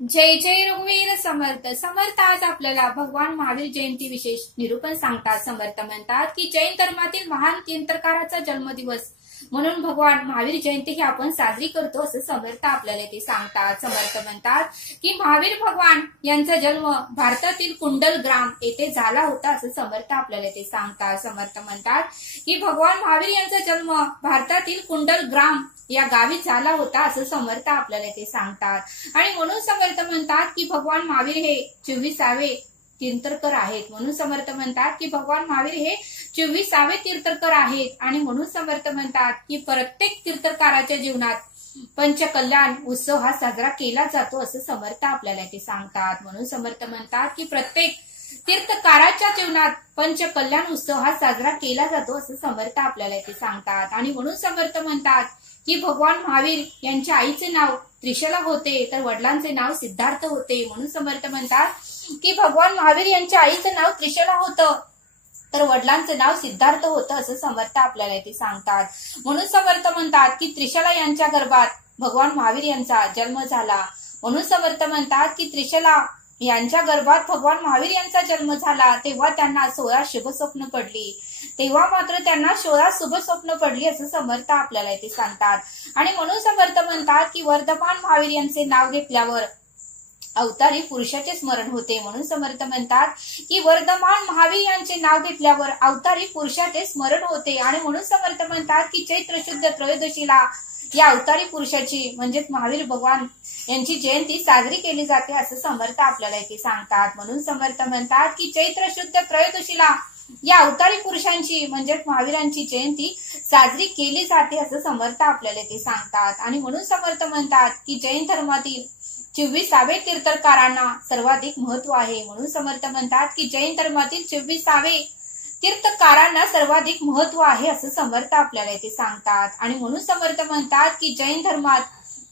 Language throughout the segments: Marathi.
जय जय रघुवीर समर्थ समर्थ आज आपल्याला भगवान महावीर जयंती विशेष निरूपण सांगतात। समर्थ म्हणतात की जैन धर्मातील महान तीर्थंकराचा जन्मदिवस म्हणून भगवान महावीर जयंती ही आपण साजरी करतो असं समर्थ आपल्याला ते सांगतात। समर्थ म्हणतात की महावीर भगवान यांचा जन्म भारतातील कुंडलग्राम येथे झाला होता असं समर्थ आपल्याला ते सांगतात। समर्थ म्हणतात की भगवान महावीर यांचा जन्म भारतातील कुंडलग्राम या गावी झाला होता असं समर्थ आपल्याला ते सांगतात। आणि म्हणून समर्थ म्हणतात की भगवान महावीर हे 24वे तीर्थंकर आहेत। म्हणून समर्थ म्हणतात की भगवान महावीर हे 24वे तीर्थंकर आहेत। आणि म्हणून समर्थ म्हणतात की प्रत्येक तीर्थंकराच्या जीवनात पंचकल्याण उत्सव हा साजरा केला जातो असं समर्थ आपल्याला ते सांगतात। म्हणून समर्थ म्हणतात की प्रत्येक तीर्थंकराच्या जीवनात पंचकल्याण उत्सव हा साजरा केला जातो असं समर्थ आपल्याला ते सांगतात। आणि म्हणून समर्थ म्हणतात की भगवान महावीर यांच्या आईचे नाव त्रिशला होते तर वडिलांचे नाव सिद्धार्थ होते। म्हणून समर्थ म्हणतात की भगवान महावीर यांच्या आईचं नाव त्रिशला होतं तर वडिलांचं नाव सिद्धार्थ होतं असं समर्थ आपल्याला ते सांगतात। म्हणून समर्थ म्हणतात की त्रिशला यांच्या गर्भात भगवान महावीर यांचा जन्म झाला। म्हणून समर्थ म्हणतात की त्रिशला यांच्या गर्भात भगवान महावीर यांचा जन्म झाला तेव्हा त्यांना 16 शुभ स्वप्न पडली। तेव्हा मात्र त्यांना 16 शुभ स्वप्न पडली असं समर्थ आपल्याला ते सांगतात। आणि म्हणून समर्थ म्हणतात की वर्धमान महावीर यांचे नाव घेतल्यावर अवतारी पुरुषाचे स्मरण होते। म्हणून समर्थ म्हणतात की वर्धमान महावीर यांचे नाव घेतल्यावर अवतारी पुरुषाचे स्मरण होते। आणि म्हणून समर्थ म्हणतात की चैत्र शुद्ध त्रयोदशीला या अवतारी पुरुषाची म्हणजेच महावीर भगवान यांची जयंती साजरी केली जाते असं समर्थ आपल्याला इथे सांगतात। म्हणून समर्थ म्हणतात की चैत्र शुद्ध त्रयोदशीला या अवतारी पुरुषांची म्हणजेच महावीरांची जयंती साजरी केली जाते असं समर्थ आपल्याला ते सांगतात। आणि म्हणून समर्थ म्हणतात की जैन धर्मातील 24वे तीर्थंकरांना सर्वाधिक महत्व आहे। म्हणून समर्थ म्हणतात की जैन धर्मातील 24वे तीर्थंकरांना सर्वाधिक महत्व आहे असं समर्थ आपल्याला इथे सांगतात। आणि म्हणून समर्थ म्हणतात की जैन धर्मात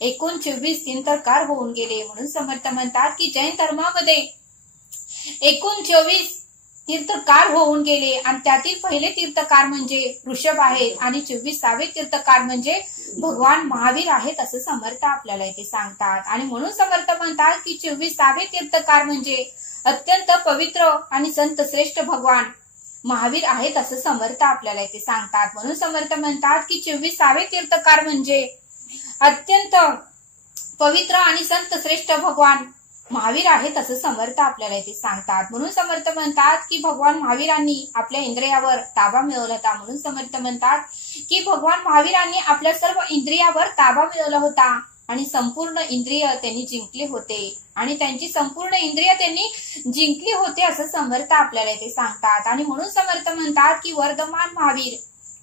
एकूण 24 तीर्थंकर होऊन गेले। म्हणून समर्थ म्हणतात की जैन धर्मामध्ये एकूण 24 तीर्थंकर होऊन गेले आणि त्यातील पहिले तीर्थंकर म्हणजे ऋषभ आहेत आणि 24वे तीर्थंकर म्हणजे भगवान महावीर आहेत असं समर्थ आपल्याला इथे सांगतात। आणि म्हणून समर्थ म्हणतात की 24वे तीर्थंकर म्हणजे अत्यंत पवित्र आणि संत श्रेष्ठ भगवान महावीर आहेत असं समर्थ आपल्याला इथे सांगतात। म्हणून समर्थ म्हणतात की 24वे तीर्थंकर म्हणजे अत्यंत पवित्र आणि संत श्रेष्ठ भगवान महावीर आहेत असं समर्थ आपल्याला इथे सांगतात। म्हणून समर्थ म्हणतात की भगवान महावीरांनी आपल्या इंद्रियावर ताबा मिळवला होता। म्हणून समर्थ म्हणतात की भगवान महावीरांनी आपल्या सर्व इंद्रियावर ताबा मिळवला होता आणि संपूर्ण इंद्रिय त्यांनी जिंकले होते आणि त्यांची संपूर्ण इंद्रिय त्यांनी जिंकली होते असं समर्थ आपल्याला इथे सांगतात। आणि म्हणून समर्थ म्हणतात की वर्धमान महावीर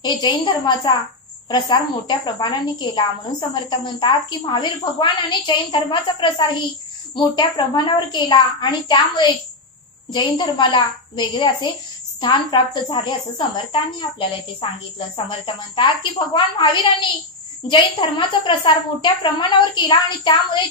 हे जैन धर्माचा प्रसार मोठ्या प्रमाणाने केला। म्हणून समर्थ म्हणतात की महावीर भगवान आणि जैन धर्माचा प्रसार ही मोठ्या प्रमाणावर केला आणि त्यामुळे जैन धर्माला वेगळे असे स्थान प्राप्त झाले असं समर्थांनी आपल्याला इथे सांगितलं। समर्थ म्हणतात की भगवान महावीरांनी जैन धर्माचा प्रसार मोठ्या प्रमाणावर केला आणि त्यामुळे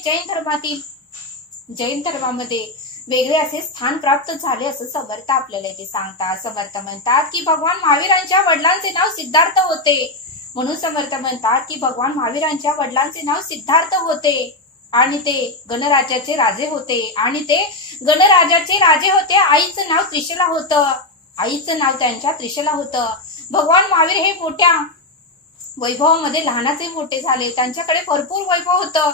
जैन धर्मामध्ये वेगळे असे स्थान प्राप्त झाले असं समर्थ आपल्याला इथे सांगतात। समर्थ म्हणतात की भगवान महावीरांच्या वडिलांचे नाव सिद्धार्थ होते। म्हणून समर्थ म्हणतात की भगवान महावीरांच्या वडिलांचे नाव सिद्धार्थ होते आणि ते गणराज्याचे राजे होते आईचं नाव त्रिशला होतं। आईचं नाव त्यांच्या त्रिशला होतं। भगवान महावीर हे मोठ्या वैभवामध्ये लहानाचे मोठे झाले। त्यांच्याकडे भरपूर वैभव होतं,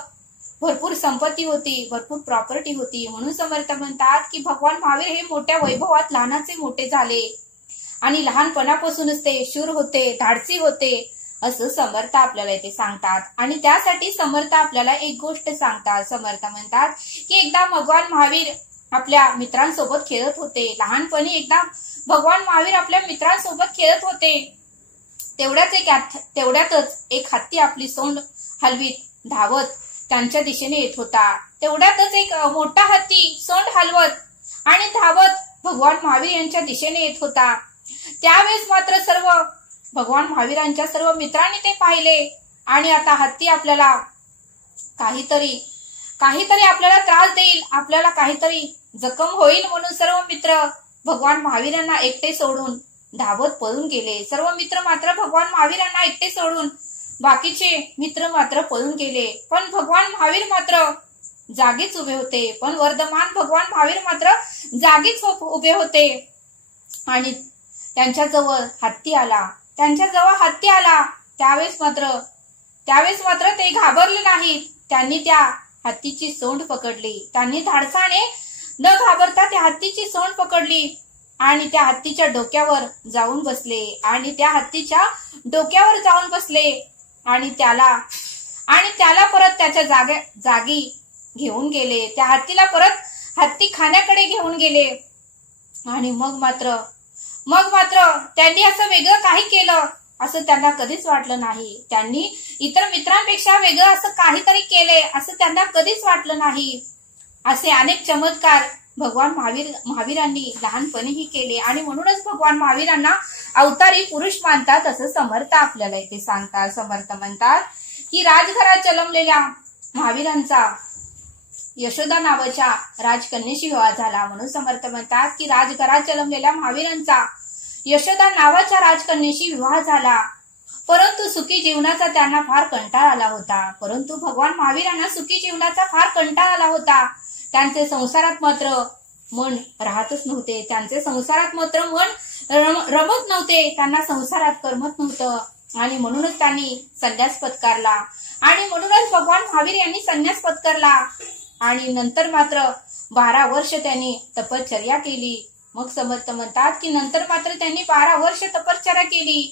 भरपूर संपत्ती होती, भरपूर प्रॉपर्टी होती। म्हणून समर्थ म्हणतात की भगवान महावीर हे मोठ्या वैभवात लहानाचे मोठे झाले आणि लहानपणापासूनच ते शूर होते, धाडसी होते असं समर्थ आपल्याला इथे सांगतात। आणि त्यासाठी समर्थ आपल्याला एक गोष्ट सांगतात। समर्थ म्हणतात की एकदा भगवान महावीर आपल्या मित्रांसोबत खेळत होते। लहानपणी एकदा भगवान महावीर आपल्या मित्रांसोबत खेळत होते। तेवढ्यातच एक हत्ती आपली सोंड हलवीत धावत त्यांच्या दिशेने येत होता। तेवढ्यातच एक मोठा हत्ती सोंड हलवत आणि धावत भगवान महावीर यांच्या दिशेने येत होता। त्यावेळेस मात्र सर्व भगवान महावीरांच्या सर्व मित्रांनी ते पाहिले आणि आता हत्ती आपल्याला काहीतरी आपल्याला त्रास देईल, आपल्याला काहीतरी जखम होईल म्हणून सर्व मित्र भगवान महावीरांना एकटे सोडून धावत पळून गेले। सर्व मित्र मात्र भगवान महावीरांना एकटे सोडून बाकीचे मित्र मात्र पळून गेले। पण भगवान महावीर मात्र जागीच उभे होते, पण वर्धमान भगवान महावीर मात्र जागीच उभे होते. आणि त्यांच्या जवळ हत्ती आला. त्यावेळेस मात्र ते घाबरले नाहीत. त्यांनी त्या हत्तीची सोंड पकडली. त्यांनी धाडसाने न घाबरता त्या हत्तीची सोंड पकडली आणि त्या हत्तीच्या डोक्यावर जाऊन बसले. आणि त्याला परत त्याच्या जागी घेऊन गेले. त्या हत्तीला परत हत्ती खाण्याकडे घेऊन गेले. आणि मग मात्र त्यांनी असं वेगळं काही केलं असं त्यांना कधीच वाटलं नाही. त्यांनी इतर मित्रांपेक्षा वेगळं असं काहीतरी केलंय असं त्यांना कधीच वाटलं नाही. असे अनेक चमत्कार भगवान महावीरांनी लहानपणीही केले आणि म्हणूनच भगवान महावीरांना अवतारी पुरुष मानतात असं समर्थ आपल्याला इथे सांगतात. समर्थ म्हणतात की राजघरात जन्मलेल्या महावीरांचा यशोदा नावाच्या राजकन्येशी विवाह झाला. म्हणून समर्थ म्हणतात की राजघरात जन्मलेल्या महावीरांचा यशोदा नावाच्या राजकन्येशी विवाह झाला. परंतु सुखी जीवनाचा त्यांना फार कंटाळा आला होता. भगवान महावीरांना सुखी जीवनाचा फार कंटाळा आला होता. त्यांचे संसारात मात्र मन राहतच नव्हते. रमत नव्हते. त्यांना संसारात करमत नव्हतं आणि म्हणूनच त्यांनी संन्यास पत्करला. आणि म्हणूनच भगवान महावीर यांनी संन्यास पत्करला. आणि नंतर मात्र 12 वर्ष त्यांनी तपश्चर्या केली. मग समर्थ म्हणतात की नंतर मात्र त्यांनी 12 वर्ष तपश्चर्या केली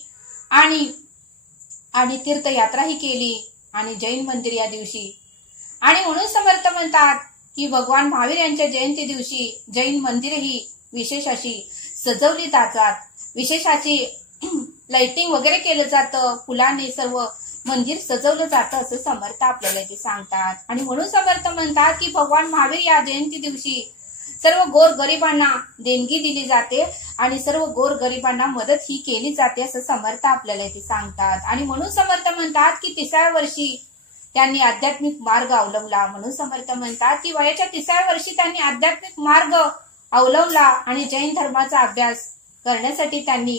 आणि तीर्थयात्राही केली आणि जैन मंदिर या दिवशी. आणि म्हणून समर्थ म्हणतात की भगवान महावीर यांच्या जयंती दिवशी जैन मंदिरही विशेष अशी सजवली जातात. विशेष अशी लाइटिंग वगैरे केलं जातं. फुलांनी सर्व मंदिर सजवलं जातं असं समर्थ आपल्याला इथे सांगतात. आणि म्हणून समर्थ म्हणतात की भगवान महावीर या जयंती दिवशी सर्व गोरगरिबांना देणगी दिली जाते आणि सर्व गोरगरिबांना मदत ही केली जाते असं समर्थ आपल्याला इथे सांगतात. आणि म्हणून समर्थ म्हणतात की 30व्या वर्षी त्यांनी आध्यात्मिक मार्ग अवलंबला. म्हणून समर्थ म्हणतात की वयाच्या 30व्या वर्षी त्यांनी आध्यात्मिक मार्ग अवलंबला आणि जैन धर्माचा अभ्यास करण्यासाठी त्यांनी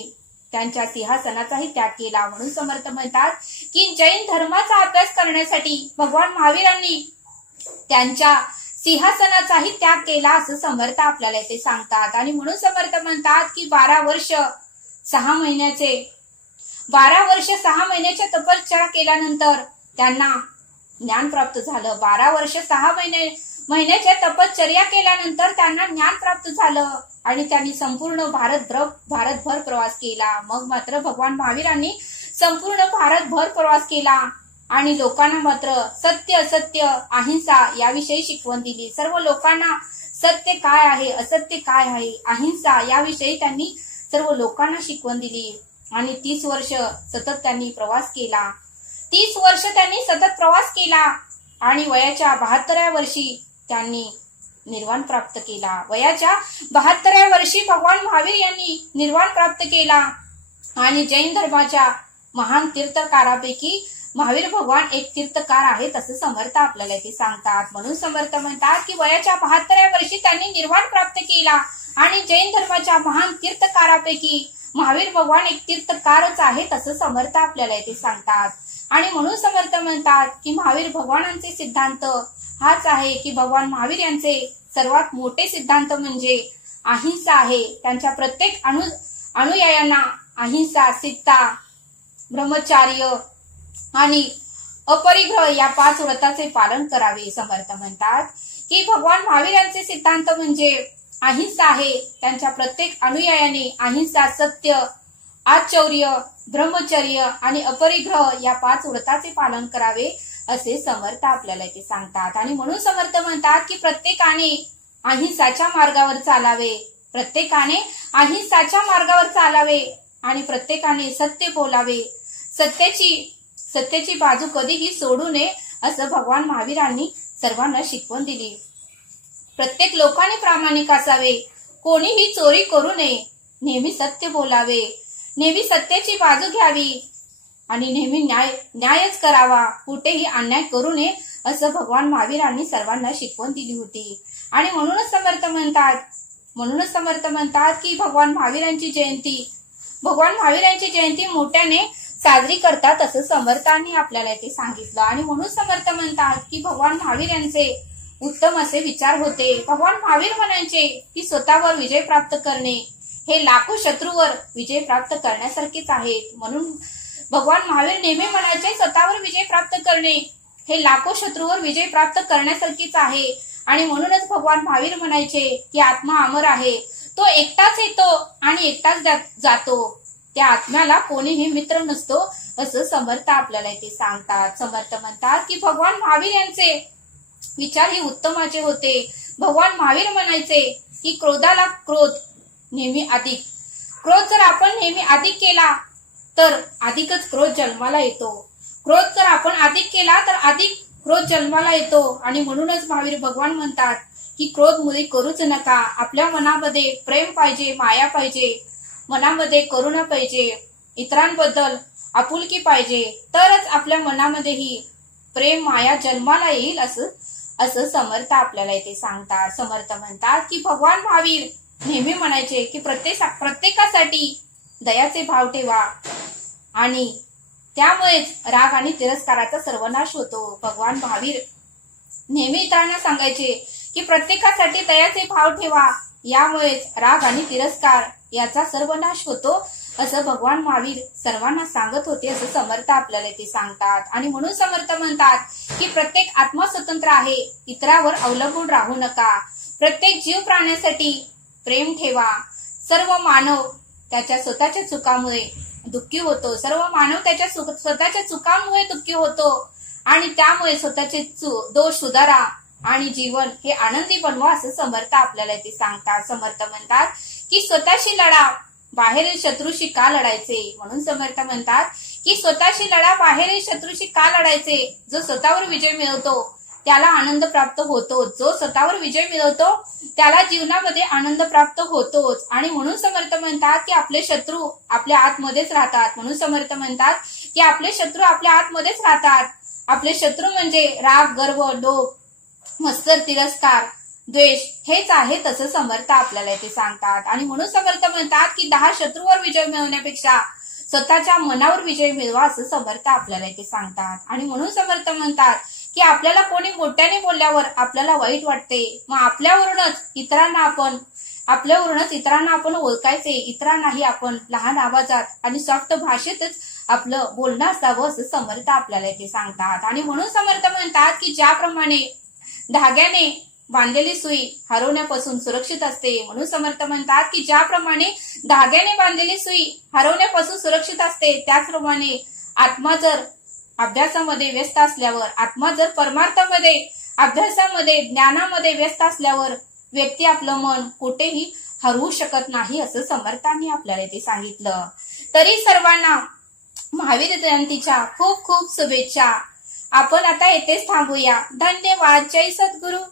त्यांच्या सिंहासनाचाही त्याग केला. म्हणून समर्थ म्हणतात की जैन धर्माचा अभ्यास करण्यासाठी भगवान महावीरांनी त्यांच्या सिंहासनाचाही त्याग केला असं समर्थ आपल्याला इथे सांगतात. आणि म्हणून समर्थ म्हणतात की 12 वर्ष 6 महिन्याच्या तपश्चर्या केल्यानंतर त्यांना ज्ञान प्राप्त झालं. 12 वर्ष 6 महिन्याच्या तपश्चर्या केल्यानंतर त्यांना ज्ञान प्राप्त झालं आणि त्यांनी संपूर्ण भारतभर प्रवास केला. मग मात्र भगवान महावीरांनी संपूर्ण भारतभर प्रवास केला आणि लोकांना मात्र सत्य असत्य अहिंसा याविषयी शिकवण दिली. सर्व लोकांना सत्य काय आहे, असत्य काय आहे, अहिंसा याविषयी त्यांनी सर्व लोकांना शिकवण दिली. आणि 30 वर्ष सतत त्यांनी प्रवास केला. 30 वर्ष त्यांनी सतत प्रवास केला आणि वयाच्या 72व्या वर्षी त्यांनी निर्वाण प्राप्त केला. वयाच्या 72व्या वर्षी भगवान महावीर यांनी निर्वाण प्राप्त केला. आणि जैन धर्माच्या महान तीर्थकारापैकी महावीर भगवान एक तीर्थकार आहेत असं समर्थ आपल्याला इथे सांगतात. म्हणून समर्थ म्हणतात की वयाच्या 72व्या वर्षी त्यांनी निर्वाण प्राप्त केला आणि जैन धर्माच्या महान तीर्थकारापैकी महावीर भगवान एक तीर्थकारच आहेत असं समर्थ आपल्याला इथे सांगतात. आणि म्हणून समर्थ म्हणतात की महावीर भगवानांचे सिद्धांत हाच आहे की भगवान महावीर यांचे सर्वात मोठे सिद्धांत म्हणजे अहिंसा आहे. त्यांच्या प्रत्येक अनुयायांना अहिंसा, सिकता, ब्रह्मचर्य आणि अपरिग्रह या 5 व्रताचे पालन करावे. समर्थ म्हणतात की भगवान महावीर यांचे सिद्धांत म्हणजे अहिंसा आहे. त्यांच्या प्रत्येक अनुयायाने अहिंसा, सत्य, आचौर्य, ब्रह्मचर्य आणि अपरिग्रह या 5 व्रताचे पालन करावे असे समर्थ आपल्याला इथे सांगतात. आणि म्हणून समर्थ म्हणतात की प्रत्येकाने अहिंसाच्या मार्गावर चालावे आणि प्रत्येकाने सत्य बोलावे. सत्याची बाजू कधीही सोडू नये असं भगवान महावीरांनी सर्वांना शिकवण दिली. प्रत्येक लोकांनी प्रामाणिक असावे, कोणीही चोरी करू नये, नेहमी सत्य बोलावे, नेहमी सत्याची बाजू घ्यावी आणि नेहमी न्यायच करावा, कुठेही अन्याय करू नये असं भगवान महावीरांनी सर्वांना शिकवण दिली होती. आणि म्हणूनच समर्थ म्हणतात की भगवान महावीरांची जयंती मोठ्याने साजरी करतात असं समर्थांनी आपल्याला इथे सांगितलं. आणि म्हणून समर्थ म्हणतात की भगवान महावीर यांचे उत्तम असे विचार होते. भगवान महावीर म्हणायचे की स्वतःवर विजय प्राप्त करणे हे लाखो शत्रूवर विजय प्राप्त करण्यासारखेच आहेत. म्हणून भगवान महावीर नेहमी म्हणायचे स्वतःवर विजय प्राप्त करणे हे लाखो शत्रूवर विजय प्राप्त करण्यासारखेच आहे. आणि म्हणूनच भगवान महावीर म्हणायचे की आत्मा अमर आहे, तो एकटाच येतो आणि एकटाच जातो, त्या आत्म्याला कोणीही मित्र नसतो असं समर्थ आपल्याला इथे सांगतात. समर्थ म्हणतात की भगवान महावीर यांचे विचार हे उत्तमाचे होते. भगवान महावीर म्हणायचे की क्रोधाला क्रोध नेहमी अधिक, क्रोध जर आपण नेहमी अधिक केला तर अधिकच क्रोध जन्माला येतो, क्रोध जर आपण अधिक केला तर अधिक क्रोध जन्माला येतो. आणि म्हणूनच महावीर भगवान म्हणतात की क्रोध मुळी करूच नका. आपल्या मनामध्ये प्रेम पाहिजे, माया पाहिजे, मनामध्ये करुणा पाहिजे, इतरांबद्दल आपुलकी पाहिजे, तरच आपल्या मनामध्येही प्रेम माया जन्माला येईल असं समर्थ आपल्याला इथे सांगतात. समर्थ म्हणतात की भगवान महावीर नेहमी म्हणायचे की प्रत्येकासाठी दयाचे भाव ठेवा आणि त्यामुळेच राग आणि तिरस्काराचा सर्वनाश होतो. भगवान महावीर नेहमी इतरांना सांगायचे की प्रत्येकासाठी दयाचे भाव ठेवा, यामुळेच राग आणि तिरस्कार याचा सर्वनाश होतो असं भगवान महावीर सर्वांना सांगत होते असं समर्थ आपल्याला ते सांगतात. आणि म्हणून समर्थ म्हणतात की प्रत्येक आत्मा स्वतंत्र आहे, इतरावर अवलंबून राहू नका. प्रत्येक जीव प्राण्यासाठी प्रेम ठेवा. सर्व मानव त्याच्या स्वतःच्या चुकामुळे दुःखी होतो, सर्व मानव त्याच्या स्वतःच्या चुकांमुळे दुःखी होतो आणि त्यामुळे स्वतःचे दोष सुधारा आणि जीवन हे आनंदी बनवा असं समर्थ आपल्याला ते सांगतात. समर्थ म्हणतात की स्वतःशी लढा, बाहेरील शत्रूशी का लढायचे. म्हणून समर्थ म्हणतात की स्वतःशी लढा, बाहेरील शत्रूशी का लढायचे. जो स्वतःवर विजय मिळवतो त्याला आनंद प्राप्त होतो, जो स्वतःवर विजय मिळवतो त्याला जीवनामध्ये आनंद प्राप्त होतोच. आणि म्हणून समर्थ म्हणतात की आपले शत्रू आपल्या आतमध्येच राहतात. म्हणून समर्थ म्हणतात की आपले शत्रू आपल्या आतमध्येच राहतात. आपले शत्रू म्हणजे राग, गर्व, लोभ, मत्सर, तिरस्कार, द्वेष हेच आहे तसं समर्थ आपल्याला इथे सांगतात. आणि म्हणून समर्थ म्हणतात की 10 शत्रूवर विजय मिळवण्यापेक्षा स्वतःच्या मनावर विजय मिळवा असं समर्थ आपल्याला इथे सांगतात. आणि म्हणून समर्थ म्हणतात की आपल्याला कोणी मोठ्याने बोलल्यावर आपल्याला वाईट वाटते, मग आपल्यावरूनच इतरांना आपण ओळखायचे, इतरांनाही आपण लहान आवाजात आणि सॉफ्ट भाषेतच आपलं बोलणं असावं असं समर्थ आपल्याला इथे सांगतात. आणि म्हणून समर्थ म्हणतात की ज्याप्रमाणे धाग्याने बांधलेली सुई हरवण्यापासून सुरक्षित असते, म्हणून समर्थ म्हणतात की ज्याप्रमाणे धाग्याने बांधलेली सुई हरवण्यापासून सुरक्षित असते, त्याचप्रमाणे आत्मा जर अभ्यासामध्ये व्यस्त असल्यावर, आत्मा जर परमार्थामध्ये, अभ्यासामध्ये, ज्ञानामध्ये व्यस्त असल्यावर व्यक्ती आपलं मन कुठेही हरवू शकत नाही असं समर्थांनी आपल्याला ते सांगितलं. तरी सर्वांना महावीर जयंतीच्या खूप खूप शुभेच्छा. आपण आता येथेच थांबूया. धन्यवाद. जय सद्गुरू.